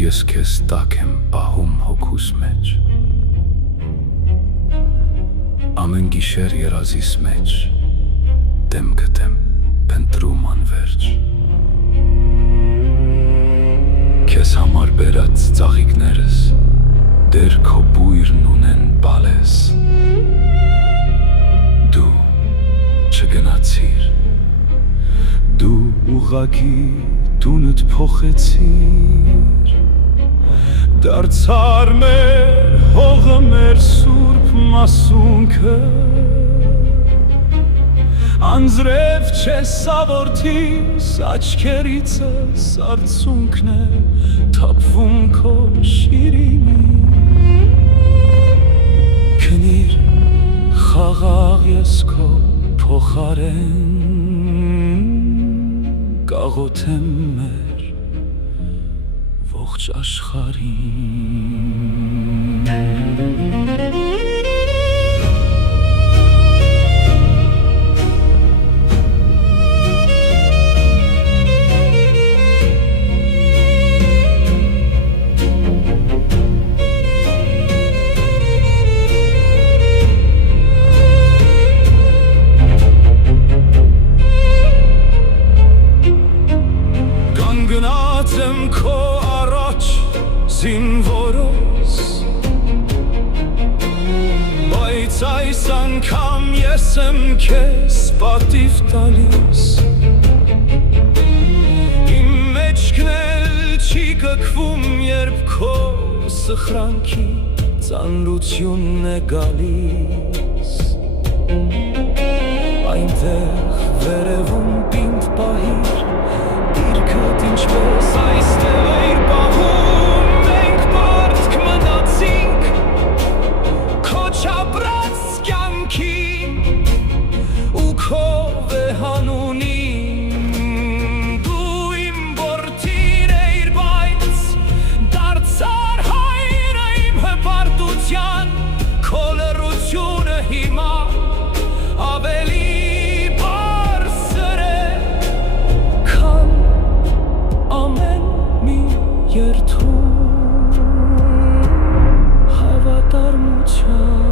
ես քեզ տակ եմ պահում հոգուս մեջ, ամեն գիշեր երազիս մեջ, դեմքդ եմ փնտրում անվերջ, քեզ համար բերած ծաղիկներս դեր քո բույրն ունեն բալես, դու չգնացիր, դու ուղղակի տունդ փոխեցիր, դարձար մեր հողը մեր սուրբ մասունքը, անձրև չես ավորթիս աչքերիցս արցունքն է թափվում քո շիրիմի, քնիր խաղաղ ես քո փոխարեն, կաղոթեմ մեր ողջ աշխարհին։ Գնացեմ քո առաջ զինվորոս, բայց այս անգամ ես եմ քեզ պատիվ տալիս, իմ մեջքն էլ չի կքվում, երբ քո սխրանքի ծանրությունն է գալիս, այնտեղ վերևում պինդ պահիր, ինչպես այստեղ էիր պահում, մենք բարդք մնացինք քո չապրած կյանքին ու քո վեհանունին, դու իմ որդին էիր, բայց դարձար հայրը իմ հպարտության, քո լռությունը հիմա ավելի երթում հավատարմության